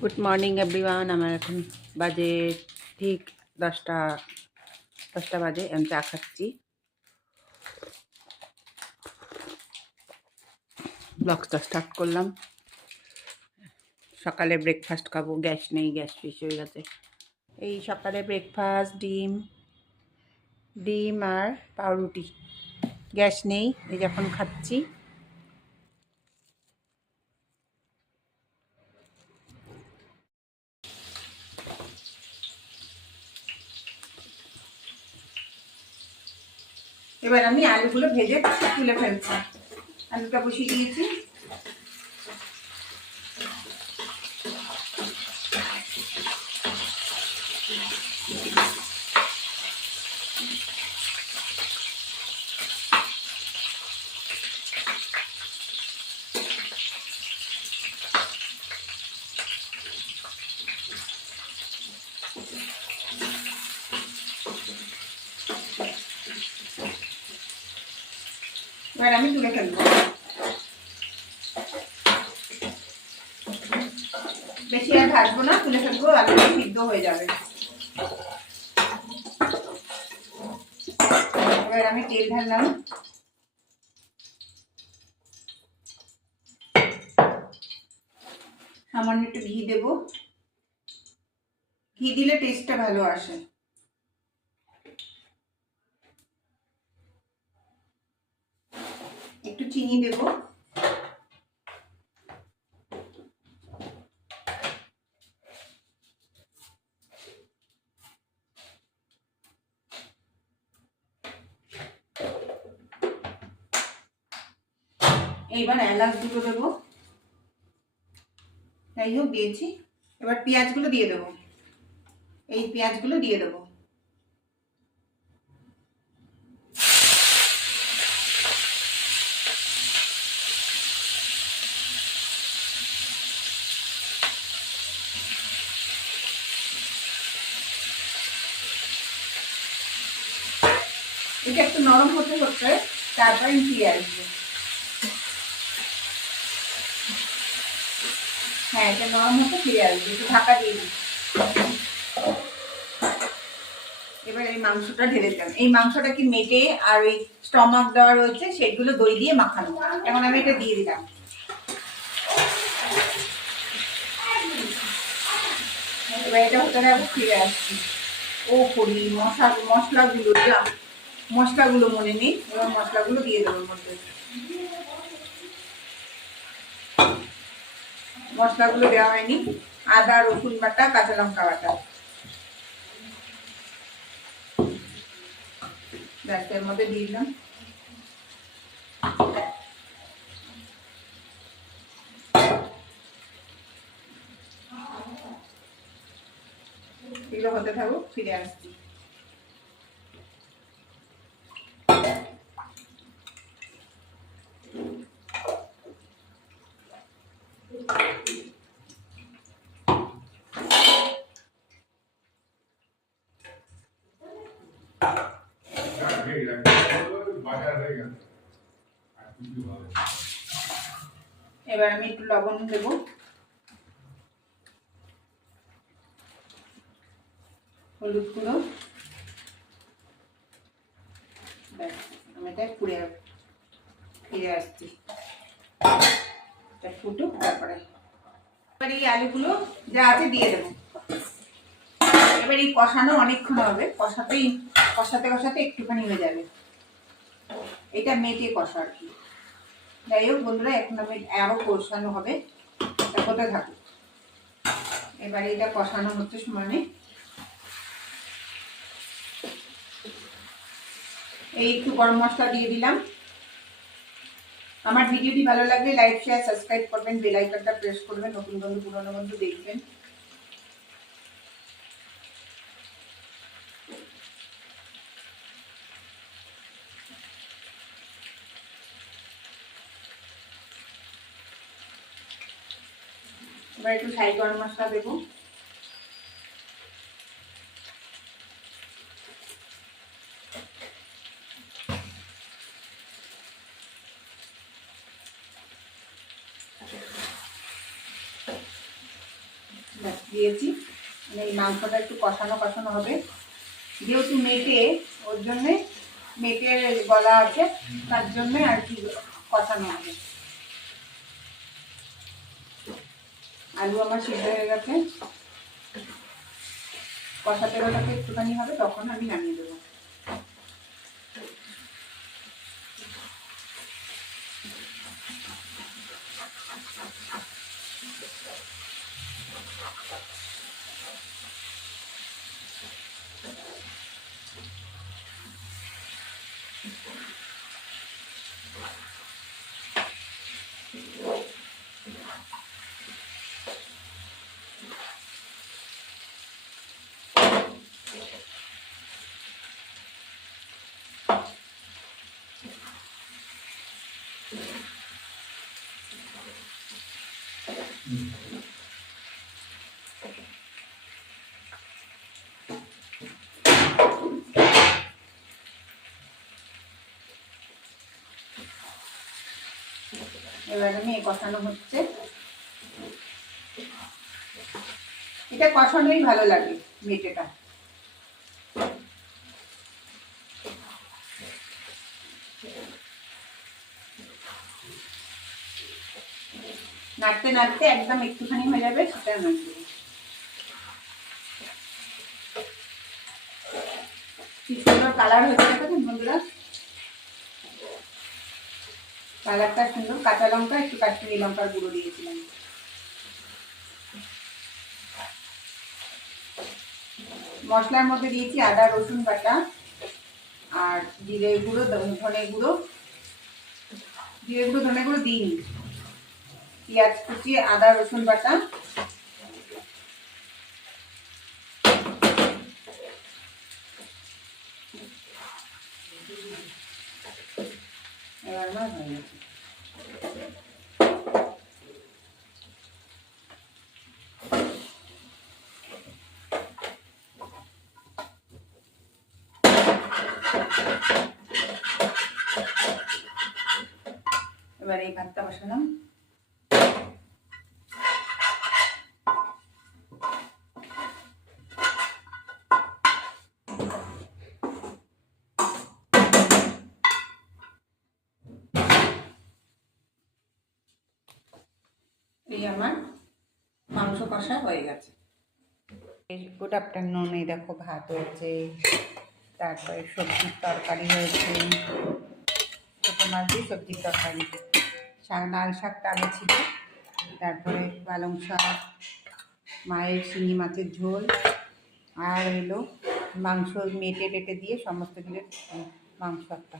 Good morning everyone. আমার এখন বাজে ঠিক 10টা বাজে। আমি চা খাচ্ছি। ব্লগটা স্টার্ট করলাম। সকালে ব্রেকফাস্ট খাবো, গ্যাস নেই, গ্যাস শেষ হয়ে গেছে। এই সকালে ব্রেকফাস্ট ডিম ডিম আর পাউরুটি। গ্যাস নেই, এই যখন খাচ্ছি। এবার আমি আলুগুলো ভেজে তুলে ফেলছি। আলুটা বসিয়ে দিয়েছি। এবার আমি তুলে ফেলবো। বেশি আর ভাজবো না, তুলে ফেলবো, আলুটা সিদ্ধ হয়ে যাবে। এবার আমি তেল ঢাললাম। সামান্য একটু ঘি দেব। ঘি দিলে টেস্টটা ভালো আসে। একটু চিনি দেব। এইবার এলাচ দুটো দেবো। যাই হোক দিয়েছি। এবার পেঁয়াজগুলো দিয়ে দেবো। এই পেঁয়াজগুলো দিয়ে দেবো। এটা একটু নরম হতে হতে তারপরে আমি ফিরে আসবো। হ্যাঁ, এটা নরম হতে ফিরে আসবে। একটু ঢাকা দিয়ে দিই। এবার এই মাংসটা ঢেলে দিলাম। এই মাংসটা কি মেটে আর ওই স্টমাক দেওয়া রয়েছে, সেগুলো দই দিয়ে মাখানো। এখন আমি এটা দিয়ে দিলাম। এবার এটা হতে থাকবো, ফিরে আসছি। ও করি মশলাগুলো মনে নেই। এবার মশলাগুলো দিয়ে দেবো মধ্যে। মশলাগুলো দেওয়া হয়নি। আদা, রসুন বাটা, কাঁচা লঙ্কা বাটা। এর মধ্যে দিয়ে দিলাম। এগুলো হতে থাকুক, ফিরে আসছি। এবার আমি একটু লবণ দেব, হলুদ গুঁড়ো। আমি এটা ফিরে আসছি। ফুটুক, তারপরে এবার এই আলুগুলো যা আছে দিয়ে দেবো। এবার এই কষানো অনেকক্ষণ হবে। কষাতে কষাতে একটুখানি হয়ে যাবে। এটা মেটে কষা আর কি। যাই হোক বন্ধুরা, এখন আমি আরো কষানো হবে, হতে থাকুক। এবার এটা কষানো হচ্ছে সমানে। এই একটু গরম মশলা দিয়ে দিলাম। আমার ভিডিওটি ভালো লাগলে লাইক, শেয়ার, সাবস্ক্রাইব করবেন, বেল আইকনটা প্রেস করবেন। নতুন বন্ধু, পুরনো বন্ধু দেখবেন। এবার একটু ছাই গরম মশলা দেবো। দিয়েছি। মানে এই মাংসটা একটু কষানো কষানো হবে, যেহেতু মেটে, ওর জন্যে মেটের গলা আছে, তার জন্যে আর কি কষানো হবে। আলু আমার সিদ্ধ হয়ে গেছে, কষাতে কষাতে একটুখানি হবে, তখন আমি নামিয়ে দেবো। এবার আমি কষানো হচ্ছে, এটা কষানোই ভালো লাগে মেটেটা। নাড়তে নাড়তে একদম একটুখানি হয়ে যাবে, সেটা নাড়তে কি সুন্দর কালার হয়েছে দেখেছেন বন্ধুরা, কালারটা সুন্দর। কাঁচা লঙ্কা, একটু কাশ্মীরি লঙ্কার গুঁড়ো দিয়েছিলাম। মশলার মধ্যে দিয়েছি আদা রসুন বাটা আর জিরে গুঁড়ো, ধনে গুঁড়ো, জিরে গুঁড়ো ধনে গুঁড়ো দিইনি, পেঁয়াজ কুচি, আদা রসুন বাটা, এবার আমার হয়ে গেছে। এবার এই ভাতটা বসালাম। এই আমার মাংস কষা হয়ে গেছে। Good afternoon. এই দেখো ভাত হয়েছে, তারপরে সবজির তরকারি হয়েছে, ছোটো মাছ দিয়ে সবজির তরকারি, লাল শাকটা আগে ছিল, তারপরে পালং শাক, মায়ের শিঙি মাছের ঝোল, আর এলো মাংস মেটে টেটে দিয়ে সমস্ত কিছু মাংস একটা।